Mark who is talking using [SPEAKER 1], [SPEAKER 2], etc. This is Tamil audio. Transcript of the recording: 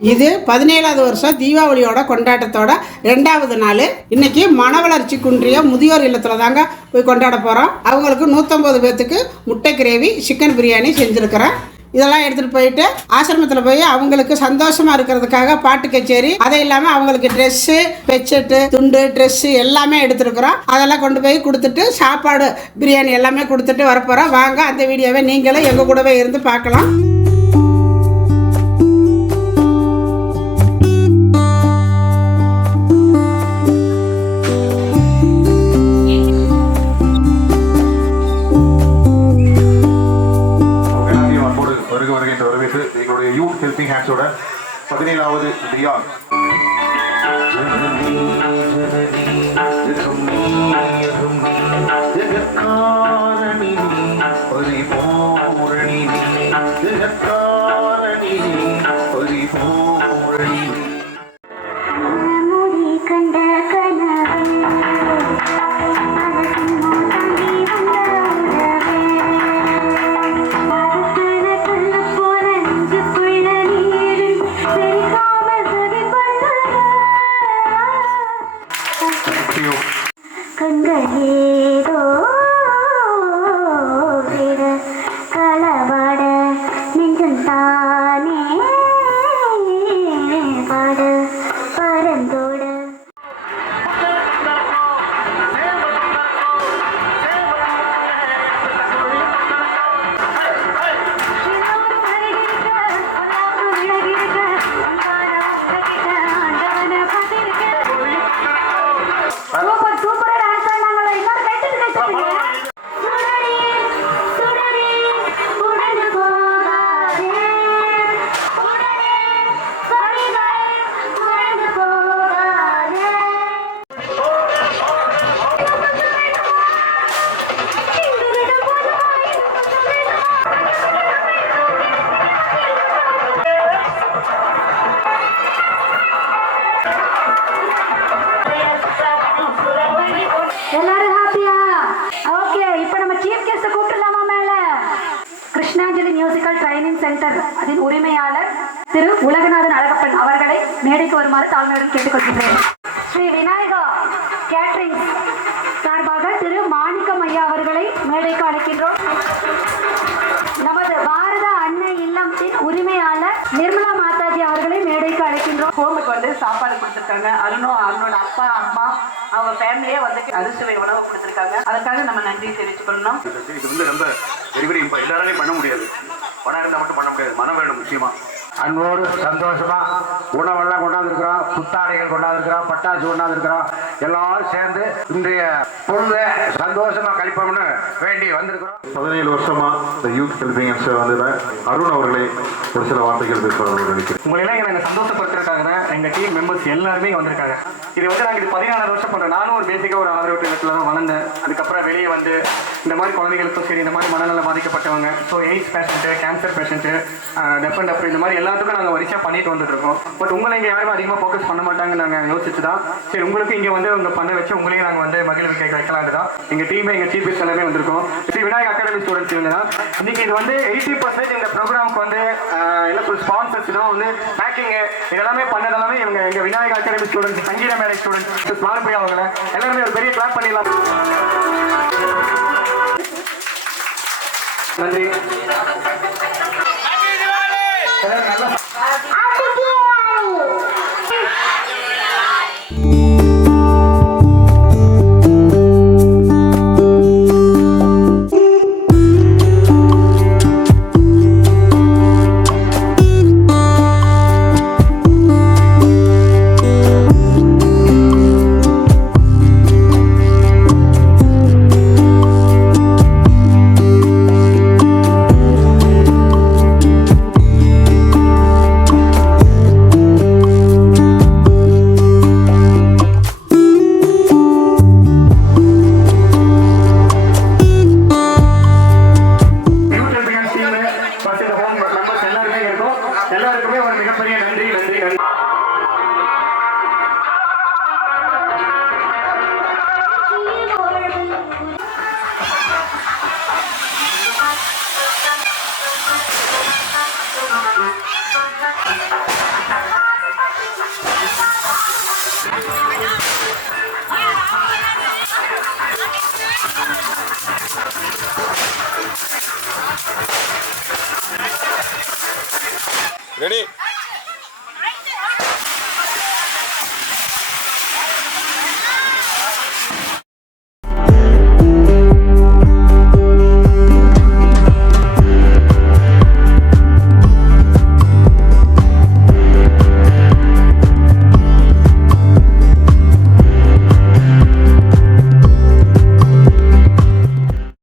[SPEAKER 1] இது பதினேழாவது வருஷம் தீபாவளியோட கொண்டாட்டத்தோட ரெண்டாவது நாள். இன்னைக்கு மன வளர்ச்சி குன்றிய முதியோர் இல்லத்தில் தாங்க போய் கொண்டாட போகிறோம் அவங்களுக்கு நூற்றம்பது பேர்த்துக்கு முட்டை கிரேவி சிக்கன் பிரியாணி செஞ்சுருக்கிறேன். இதெல்லாம் எடுத்துகிட்டு போயிட்டு ஆசிரமத்தில் போய் அவங்களுக்கு சந்தோஷமாக இருக்கிறதுக்காக பாட்டு கச்சேரி அதை இல்லாமல் அவங்களுக்கு ட்ரெஸ்ஸு பெட்ஷர்ட்டு துண்டு ட்ரெஸ்ஸு எல்லாமே எடுத்துருக்குறோம். அதெல்லாம் கொண்டு போய் கொடுத்துட்டு சாப்பாடு பிரியாணி எல்லாமே கொடுத்துட்டு வரப்போகிறோம் வாங்க அந்த வீடியோவை நீங்களும் எங்கள் கூடவே இருந்து பார்க்கலாம்.
[SPEAKER 2] வருக வருக என்று வரவேற்று எங்களுடைய யூத் ஹெல்பிங் ஹேண்ட்ஸோட பதினேழாவது பியான்
[SPEAKER 3] எல்லாரும் ஹாப்பியா ஓகே இப்போ நம்ம சீஃப் கெஸ்ட் கூப்பிடலாமா மேல? கிருஷ்ணாஞ்சலி மியூசிக்கல் ட்ரைனிங் சென்டர் அதன் உரிமையாளர் திரு உலகநாதன் அழகப்பன் அவர்களை மேடைக்கு வருமாறு தாழ்மையுடன் கேட்டுக்கொள்கிறேன் ஸ்ரீ விநாயகா கேட்ரிங் சார்பாக திரு மாணிக்கம் ஐயா அவர்களை மேடைக்கு அழைக்கின்றோம். நமது பாரத அன்னை இல்லத்தின் உரிமையாளர் நிர்மலா மாதாஜி அவர்களை மேடைக்கு அழைக்கின்றோம்
[SPEAKER 4] ஹோமுக்கு வந்து சாப்பாடு கொடுத்துருக்காங்க. அருணும் அருணோட அப்பா அம்மா அவங்க ஃபேமிலியே வந்து அறுசுவை உணவு கொடுத்துருக்காங்க. அதுக்காக நம்ம நன்றி தெரிவிச்சுக்கணும்
[SPEAKER 2] இது வந்து ரொம்ப பெரிய பெரிய எல்லாராலையும் பண்ண முடியாது. பணம் இருந்தால் மட்டும் பண்ண முடியாது. மனம் வேணும் முக்கியமா.
[SPEAKER 5] அன்போடு சந்தோஷமா உணவெல்லாம் கொண்டாந்துருக்கிறோம் புத்தாடைகள் கொண்டாந்துருக்கிறோம் பட்டாசு கொண்டாந்துருக்கிறோம். எல்லாரும் சேர்ந்து இன்றைய பொழுதை சந்தோஷமா கழிப்போம்னு வேண்டி வந்திருக்கிறோம்.
[SPEAKER 2] பதினேழு வருஷமா இந்த யூத் ஹெல்பிங் ஹேண்ட்ஸ் வந்து அருண் அவர்களை ஒரு சில வார்த்தைகள் பேசுவார்கள் நினைக்கிறேன்.
[SPEAKER 6] உங்களை எல்லாம் இங்க நாங்கள் சந்தோஷப்படுத்துறதுக்காக தான் எங்கள் டீம் மெம்பர்ஸ் எல்லாருமே வந்திருக்காங்க. இது வந்து நாங்கள் இது பதினாறு வருஷம் பண்ணுறோம் நானும் ஒரு பேசிக்காக ஒரு ஆதரவு இடத்துல தான் வளர்ந்தேன். அதுக்கப்புறம் வெளியே வந்து இந்த மாதிரி குழந்தைகளுக்கும் சரி இந்த மாதிரி மனநல பாதிக்கப்பட்டவங்க so AIDS patient cancer patient deaf and இந்த மாதிரி எல்லாத்துக்கும் நாங்கள் வரிசையாக பண்ணிட்டு வந்துட்டு இருக்கோம் பட் உங்களை இங்கே யாருமே அதிகமாக ஃபோக்கஸ் பண்ண மாட்டாங்க நாங்கள் யோசிச்சு தான் சரி உங்களுக்கு இங்கே வந்து உங்கள் பண்ண வச்சு உங்களையும் நாங்கள் வந்து மகிழ்விக்க வைக்கலாம்னு தான் எங்கள் டீமே எங்கள் சீஃப் எல்லாமே வந்திருக்கோம். ஸ்ரீ விநாயக் அகாடமி ஸ்டூடெண்ட்ஸ் இவங்க தான். இன்னைக்கு இது வந்து எயிட்டி பர்சன்டேஜ் இந்த ப்ரோக்ராம்க்கு வந்து எல்லாம் ஸ்பான்சர்ஸ் தான் வந்து பேக்கிங்கு இதெல்லாமே பண்ணதெல்லாமே இவங்க எங்கள் விநாயக் அகாடமி ஸ்டூடெண்ட்ஸ் சங்கீத மேலை ஸ்டூடெண்ட்ஸ் ஸ்மாரப்பிரியா அவங்கள எல்லாருமே ஒரு பெரிய கிளாப் பண்ணிடலாம்.
[SPEAKER 3] கண்
[SPEAKER 7] Ready?